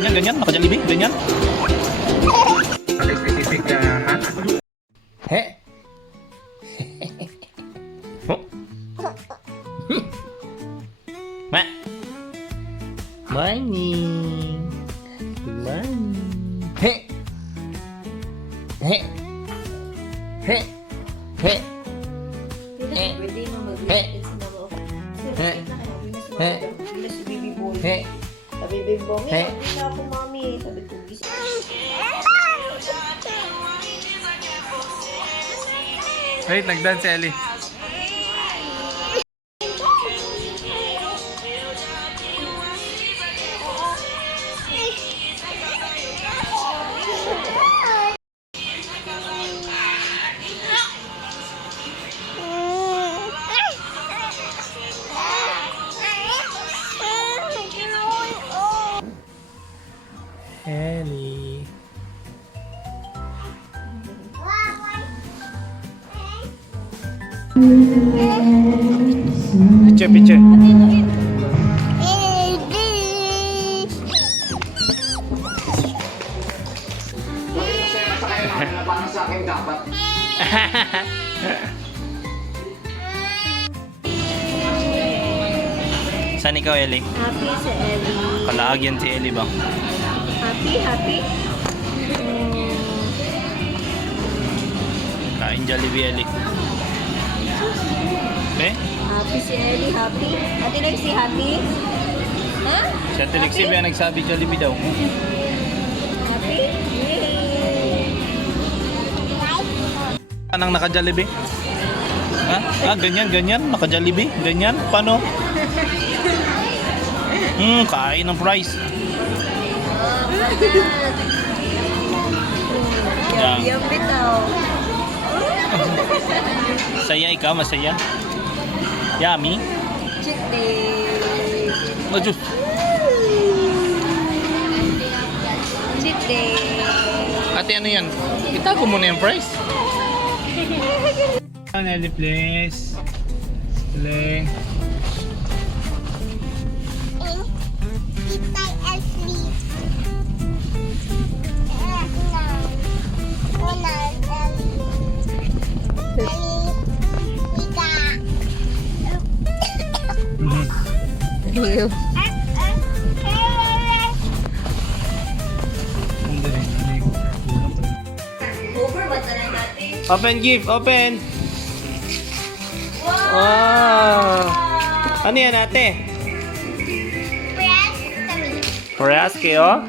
ganyan. Naka-Jollibee, ganyan. Specific na, ha? He? Oh. Ma. Morning. Good morning. He. He. He. He. Pwede mo He. He. He. He. Sabi, baby Bongi, He. sabi na ako, mami. Sabi ko, gising. Wait, nagdance si Ellie. Ellie. Picture. Saan ikaw, Ellie? Happy si Ellie. Kalaag yan si Ellie ba? Happy. Kain Jollibee, Ellie. Okay? Happy si Ellie, happy. Ate Lexi, happy? Ha? Si Ate Lexi ba yung nagsabi Jollibee daw? Happy? Yay! Anong naka-Jollibee? Ha? Ganyan. Naka-Jollibee? Ganyan? Paano? Kain ng fries. Yan. Yum bitaw. Masaya ikaw, masaya? Yummy? Cheat day. Oh, Diyos. Cheat day. Ate, ano yan? Itago mo na yung fries. Ellie, please. Ellie. Ew. Over ba tanan natin? Open gift, open. Wow. Ano yan, ate? Praske, oh.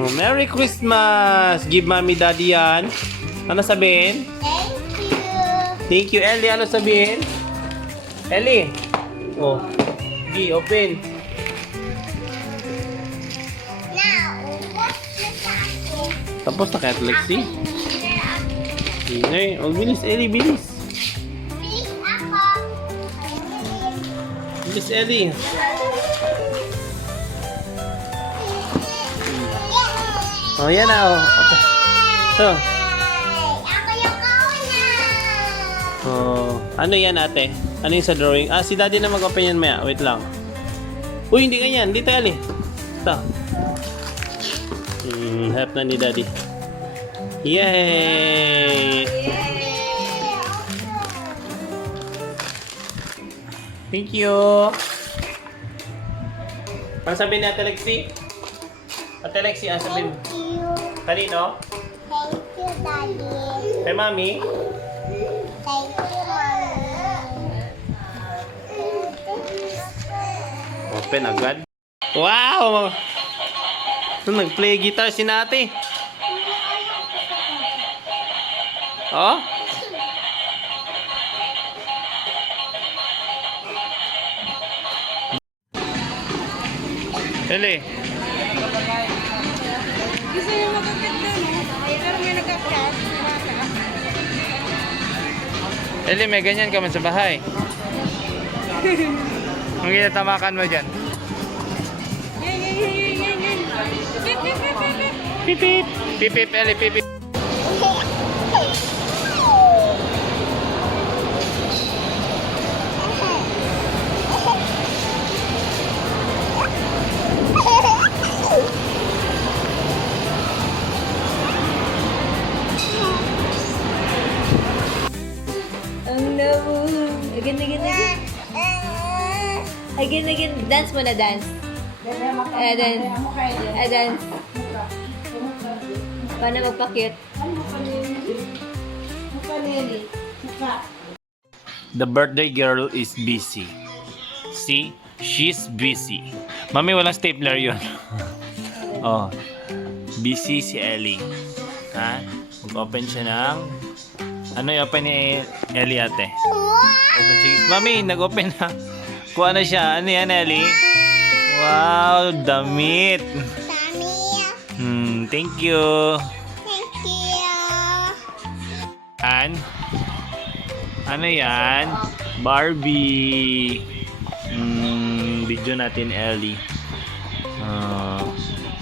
Oh, Merry Christmas! Give mommy daddy yan. Ano sabihin? Thank you, Ellie. Ano sabihin? Ellie. Oh. Gi, open. Tapos na kaya Lexi? Ingay. Oh, bilis, Ellie, bilis. Bilis, Ellie. Oh, yan na, oh. Okay. So. Oh, ano yan, ate? Ano yung sa drawing? Ah, si daddy na mag-open yan maya. Wait lang. Uy, hindi ganyan. Dito, Ali. Ito. Help na ni daddy. Yay! Thank you. Ano sabihin ni Ate Lexi? Ate Lexi, ano sabihin mo? Kanino? Thank you, Daddy. Kay Mami? Thank you, Mommy. Open agad. Wow! Nag-play guitar si Nate. Oh? Eli. Gusto niyo magkakit doon, pero may nagkakit. Eli, may ganyan ka man sa bahay. Ang ginatamakan mo dyan. Pip, pip. Pip, pip, Eli, pip, pip. Again. Again. Dance mo na, dance. Dance. Paano magpakit? The birthday girl is busy. See? She's busy. Mami, walang stapler yun. Oh. Busy si Ellie. Ha? Mag-open siya ng... Ano i-open ni Ellie ate? Open siya. Mami, nag-open na. Kuha na siya. Ano yan, Ellie? Wow, damit. Thank you. Ano yan? Barbie. Video natin, Ellie.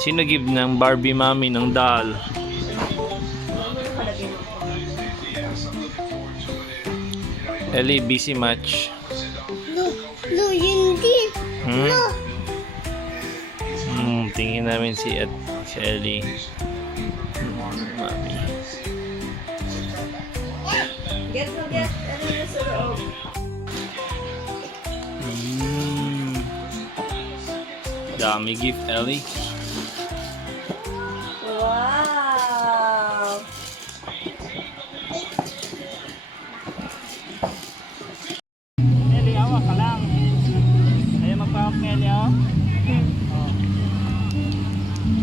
Sino give ng Barbie mami ng doll? Ellie, busy much. Lo, yun din. Tingin namin si Ellie. Mami. Get. Ano yung sa loob? Dami gift, Ellie. Wow! Ellie, awa ka lang. Ayaw magpahawak ni Ellie, oh.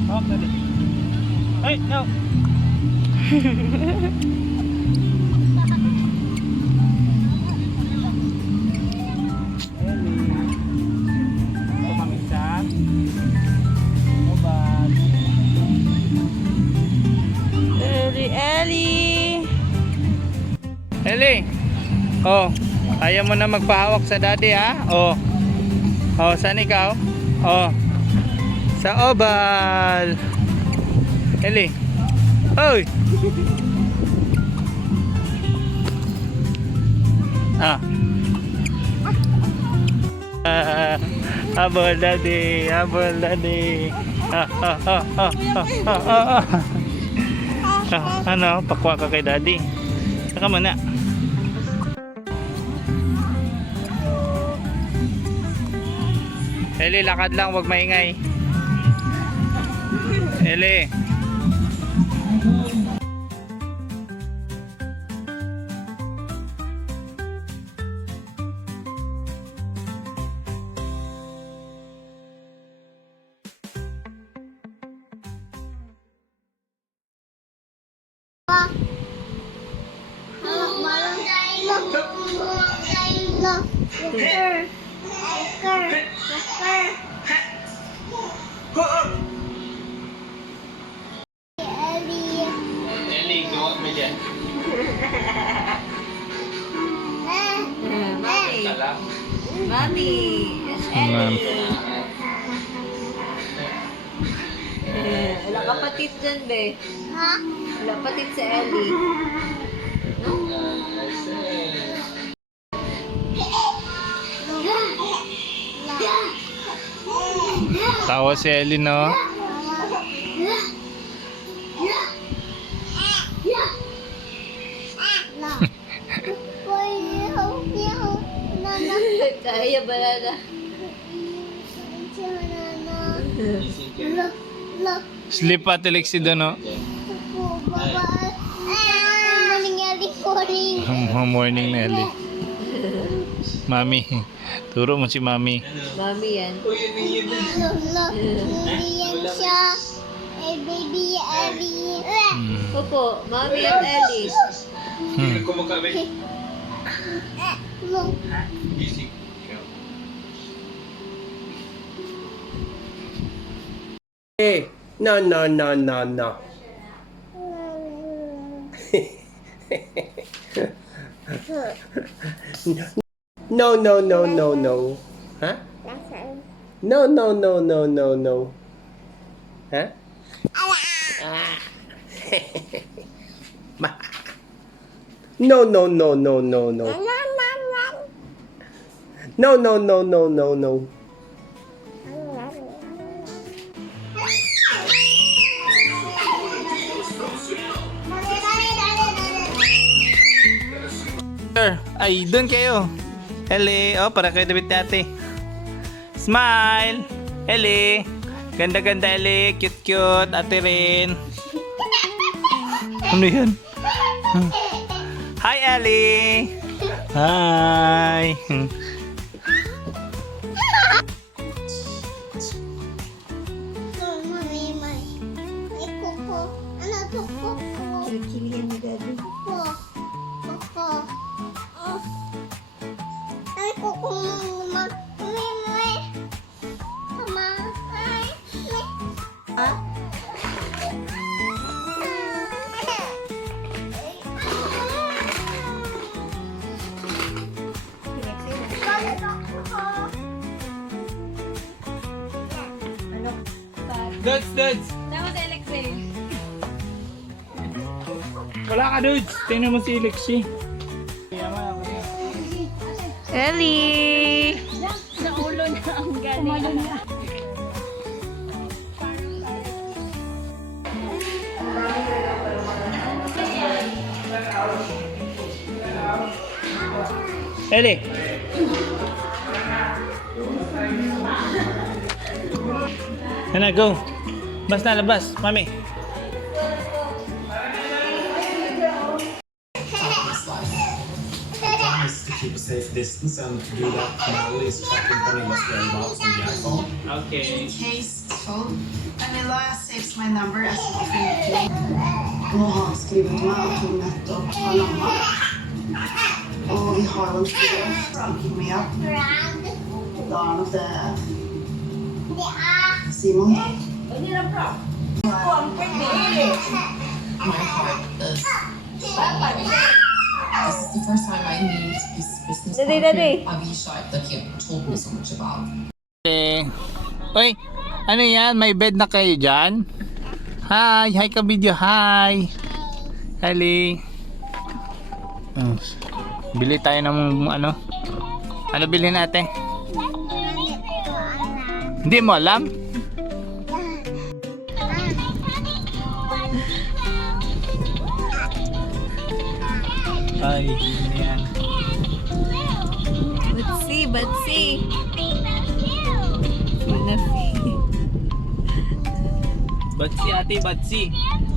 Hawak na din. Hey, no! Ellie, oh, ayaw mo na magpahawak sa daddy, ha? Oh, saan ikaw? Oh, sa oval. Ellie, oy! Habol daddy. Ano, pakwa ka kay daddy. Saka muna. Ellie, lakad lang, wag maingay. Ellie. Ellie, gawa mo dyan. Mami. Yes, Ellie. Wala kapatid dyan, be. Ha? Wala kapatid sa Ellie. Tawa si Ellie, no? Kaya balada. Sleep Ate Lexi doon, no? Morning na Ellie. Mami. Turo mo si Mami. Mami yan. Baby Ellie. Opo, Mami at Ellie. Hey, no. No. Huh? No. Huh? No. No. Ay, doon kayo. Ellie, oh, para kayo David ate. Smile! Ellie! Ganda-ganda, Ellie. Cute-cute. Ate rin. Ano yan? Hi, Ellie! Hi! Mami, may kuko. Ano to kuko? Kilihin mo, Daddy. Kuko. Kuko. Ay, kuko mo naman. May. Mama. Ay. Ha? Ano? Dudes! That was Alexei. Wala ka, dudes! Tingnan mo si Lexi. Ellie! Sa ulo na ang galing. Ellie! Ano, go! Bas na, labas, mami. Promise to keep a safe distance, and to do that, Natalie is checking Pernille's whereabouts on the iPhone. Okay. Case phone. Camilla saves my number as a friend. Nå har han skrivit med at hun nettopp har lammet. Og vi har jo en fyr ranking me up. Da er nok det Simon. My heart is This is the first time I meet this business Daddy, partner, Daddy. Avishai, that he told me so much about. Uy, ano yan? May bed na kayo dyan? Hi! Hi ka video! Hi! Ellie! Oh, bili tayo ng ano? Ano bilhin natin? Hindi mo alam? Ay, ano yan? Batsy. Manafi. Batsy ate, batsy!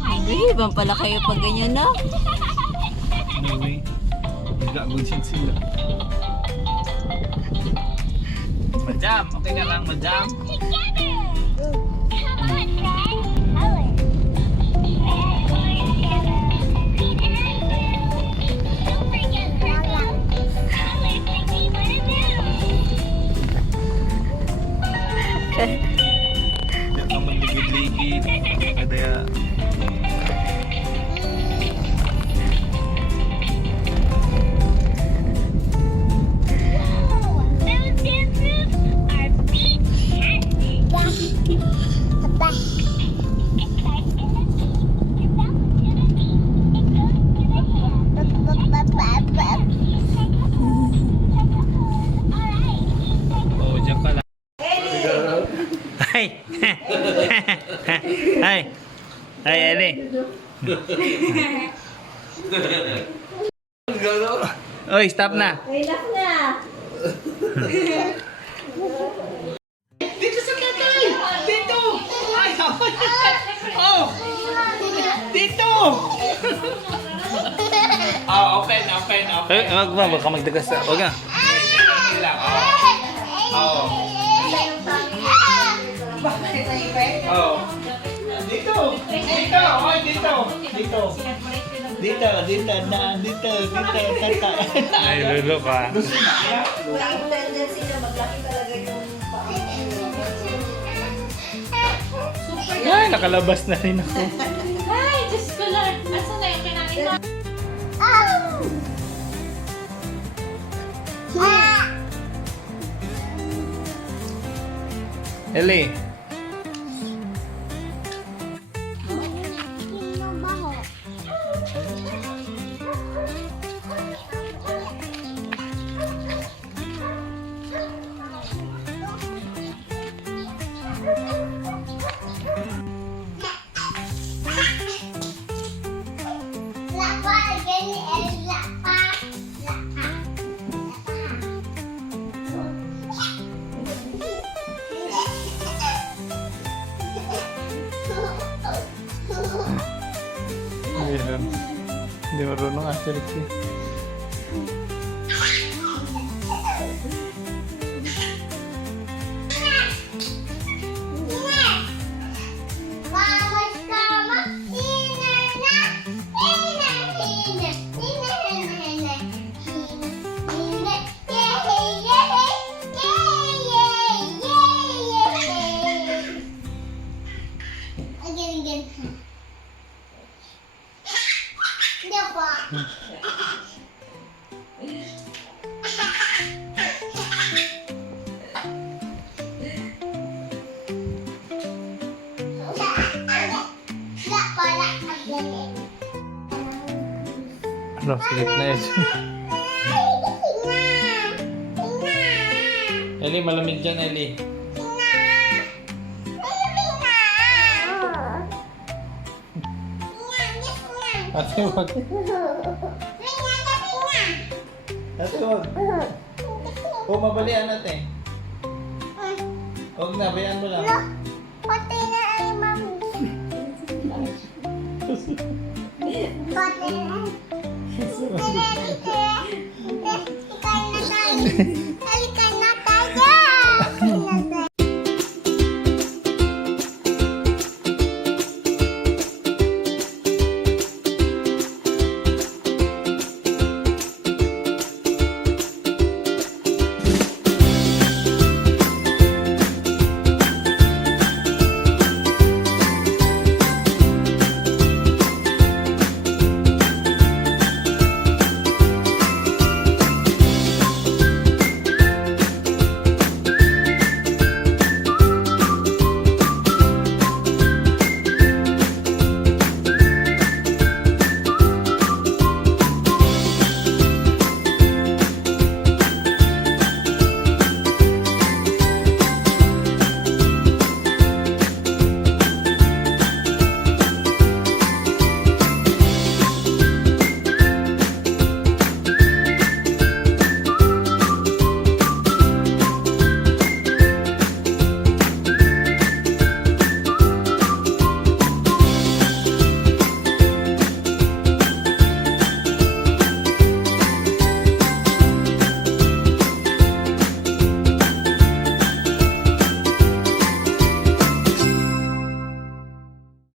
Ay, ibang pala kayo pag ganyan na. Anyway, nag-agunsin sila. Madam, okay ka lang, madam? Hindi ka maligid-ligid. Kaya oh, diyan ka lang. Hi! Hi! Hi, Ellie! Oy, stop na! Ay, enough na. Dito sa tatay! Dito! Ay! Oh! Dito! Oh, open. Eh, wag ba? Baka magdagas na. Wag na. Oh. Oh. Dito! Oy, dito! Dito, tata. Ay, lulo ka. May tendency na maglaki talaga yung paa. Ay, nakalabas na rin ako. Ay, Diyos ko Lord. Asan na yung kinain mo? Ellie. Hindi marunong Ate Lexi. Vamos, cama, dinner na. Dinner, dinner, dinner, dinner, dinner. Yay, yay, yay, yay, yay. Again. Hindi pa. Wala pala again. Ano, salit na yun. Ellie, malamig dyan, Ellie. Ate, wag. Ate, wag. O, mabalian natin. Huwag na, bayaan mo lang. Pati na ay mami. Pati na. Ikain na tayo.